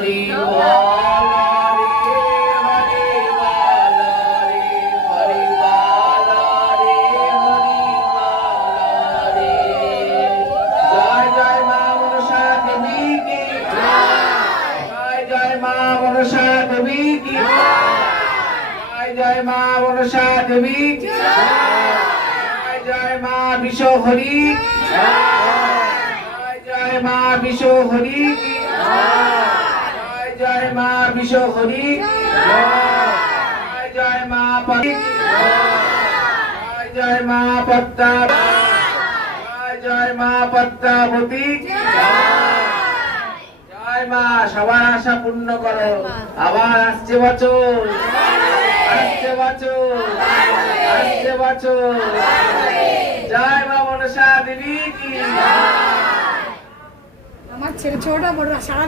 হরি বল হরি বল হরি বল রে হরি বল রে। জয় জয় মা মনসা দেবী কি জয় জয় মা মনসা দেবী কি জয় জয় মা মনসা দেবী কি জয় জয় মা বিশ্ব হরি জয় জয় মা বিশ্ব হরি কি জয় জয় মা বিশ্ব হরি জয় জয় মা পতি জয় জয় মা পদ্মা জয় জয় মা পদ্মাবতী জয় মা সবার আশা পূর্ণ করো। আবার আসছে বছর আসছে বছর আসছে বছর। জয় মা মনসা দেবী কি। আমার ছেলে ছোট বড় সারা